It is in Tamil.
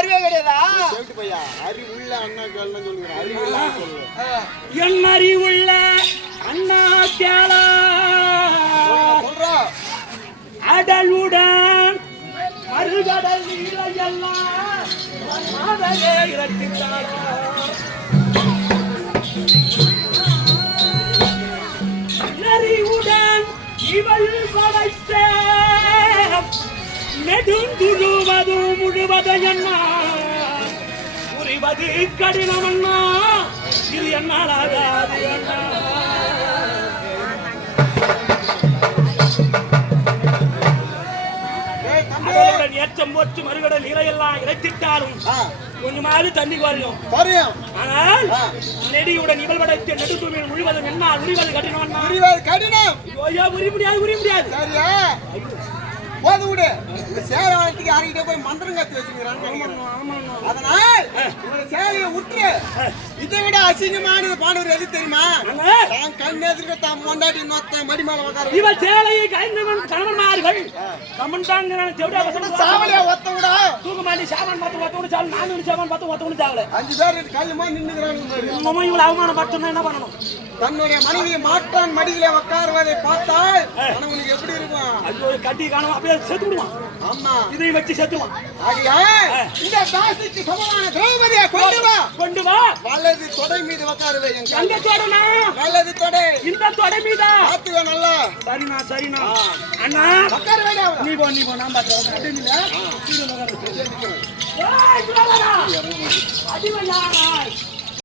அறிவே கிடையாதா? என் அறிவுள்ள அண்ணா கேளா அடலுடன் மறுகடல் நீரையெல்லாம் அறிவுடன் இவள் படைத்த நெடுந்துழுவது முழுவது என்ன புரிவது கடினம் அண்ணா இது என்னால் ஆகாது அண்ணா அதனுடன் ஏற்றம் போட்டு மறுகடல் நீரையெல்லாம் இறைத்திட்டாலும் கொஞ்சமாவது தண்ணி குறையும். ஆனால் நெடியுடன் இவள் படைத்த நெடுந்துழுவில் முழுவதும் என்ன உரிவது கடினம் அண்ணா உரிய முடியாது போது விடு. சேவை வாழ்க்கைக்கு யார்கிட்ட போய் மந்திரம் கத்து வச்சுக்கிறாங்க. அதனால் சேவையை விட்டு இதை விட அசிங்கமானது பாடுவது எது தெரியுமா? தான் கண் எதிர்க்க தான் கொண்டாடி நோத்த மடிமால உட்கார இவ சேலையை கைந்தவன் கணவன்மார்கள் கமண்டாங்க சாவலியா ஒத்த விட தூக்க மாட்டி சாமான் பார்த்து ஒத்த விட சாவல் 4 சாமான் பார்த்து ஒத்த விட சாவல 5 பேர் கையுமா நின்னுக்கிறாங்க. நம்ம இவ்வளவு அவமானப்பட்டோம்னா என்ன பண்ணணும்? தன்னுடைய மனைவியை மாற்றான் மடியிலே உட்காருவதை பார்த்தால் கணவனுக்கு எப்படி இருக்கும்? அது ஒரு கட்டி காணும் அப்படியே செத்துடுவான். ஆமா இதை வச்சு செத்துவான். ஆகையா இந்த தாசிக்கு சமமான திரௌபதியை கொண்டு வா வலது தொடை மீது உட்காருவே. எங்க தொடனா? வலது தொடை. இந்த தொடை மீதா பாத்துவே நல்லா. சரினா அண்ணா உட்கார வேண்டாம். நீ போ நான் பாத்துறேன். அப்படியே இல்ல கீழ உட்காரு. ஏய் சுடாதடா அடிமையானாய்